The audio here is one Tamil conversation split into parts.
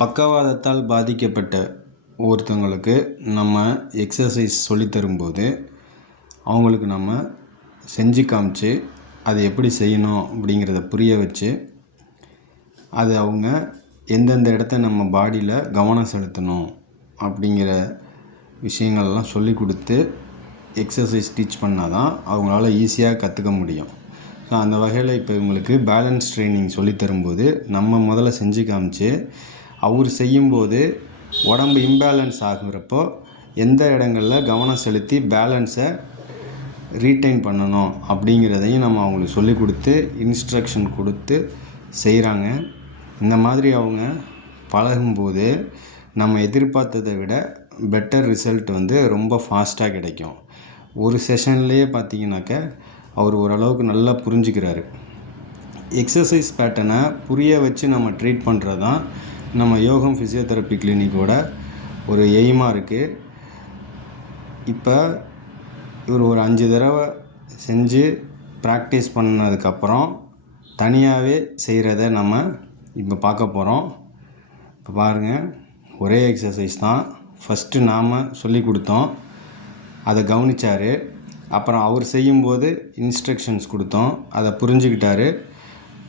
பக்கவாதத்தால் பாதிக்கப்பட்ட ஒருத்தவங்களுக்கு நம்ம எக்ஸசைஸ் சொல்லித்தரும்போது அவங்களுக்கு நம்ம செஞ்சு காமிச்சு அது எப்படி செய்யணும் அப்படிங்கிறத புரிய வச்சு அது அவங்க எந்தெந்த இடத்த நம்ம பாடியில் கவனம் செலுத்தணும் அப்படிங்கிற விஷயங்கள்லாம் சொல்லி கொடுத்து எக்ஸசைஸ் டீச் பண்ணால் தான் அவங்களால ஈஸியாக கற்றுக்க முடியும். ஸோ அந்த வகையில் இப்போ இவங்களுக்கு பேலன்ஸ் ட்ரைனிங் சொல்லித்தரும்போது நம்ம முதல்ல செஞ்சு காமிச்சு அவர் செய்யும்போது உடம்பு இம்பேலன்ஸ் ஆகுறப்போ எந்த இடங்களில் கவனம் செலுத்தி பேலன்ஸை ரீட்டைன் பண்ணணும் அப்படிங்கிறதையும் நம்ம அவங்களுக்கு சொல்லி கொடுத்து இன்ஸ்ட்ரக்ஷன் கொடுத்து செய்கிறாங்க இந்த மாதிரி அவங்க பழகும்போது நம்ம எதிர்பார்த்ததை விட பெட்டர் ரிசல்ட் வந்து ரொம்ப ஃபாஸ்ட்டாக கிடைக்கும். ஒரு செஷன்லேயே பார்த்தீங்கன்னாக்க அவர் ஓரளவுக்கு நல்லா புரிஞ்சுக்கிறாரு. எக்ஸசைஸ் பேட்டர்னை புரிய வச்சு நம்ம ட்ரீட் பண்ணுறது தான் நம்ம யோகம் ஃபிசியோதெரப்பி கிளினிக்கோட ஒரு எய்மாக இருக்குது இப்போ இவர் ஒரு அஞ்சு தடவை செஞ்சு ப்ராக்டிஸ் பண்ணதுக்கப்புறம் தனியாகவே செய்கிறத நம்ம இப்போ பார்க்க போகிறோம் இப்போ பாருங்கள் ஒரே எக்ஸசைஸ் தான். ஃபஸ்ட்டு நாம் சொல்லி கொடுத்தோம். அதை கவனிச்சார். அப்புறம் அவர் செய்யும்போது இன்ஸ்ட்ரக்ஷன்ஸ் கொடுத்தோம். அதை புரிஞ்சுக்கிட்டாரு.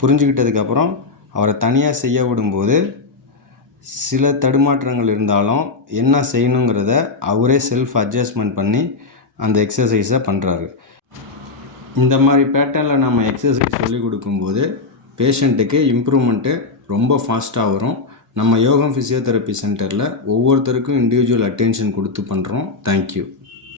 புரிஞ்சுக்கிட்டதுக்கப்புறம் அவரை தனியாக செய்ய விடும்போது சில தடுமாற்றங்கள் இருந்தாலும் என்ன செய்யணுங்கிறத அவரே செல்ஃப் அட்ஜஸ்ட்மெண்ட் பண்ணி அந்த எக்ஸசைஸை பண்ணுறாரு இந்த மாதிரி பேட்டர்னில் நம்ம எக்ஸசைஸ் சொல்லிக் கொடுக்கும்போது பேஷண்ட்டுக்கு இம்ப்ரூவ்மெண்ட்டு ரொம்ப ஃபாஸ்ட்டாக வரும். நம்ம யோகம் ஃபிசியோதெரப்பி சென்டரில் ஒவ்வொருத்தருக்கும் இண்டிவிஜுவல் அட்டென்ஷன் கொடுத்து பண்ணுறோம் தேங்க்யூ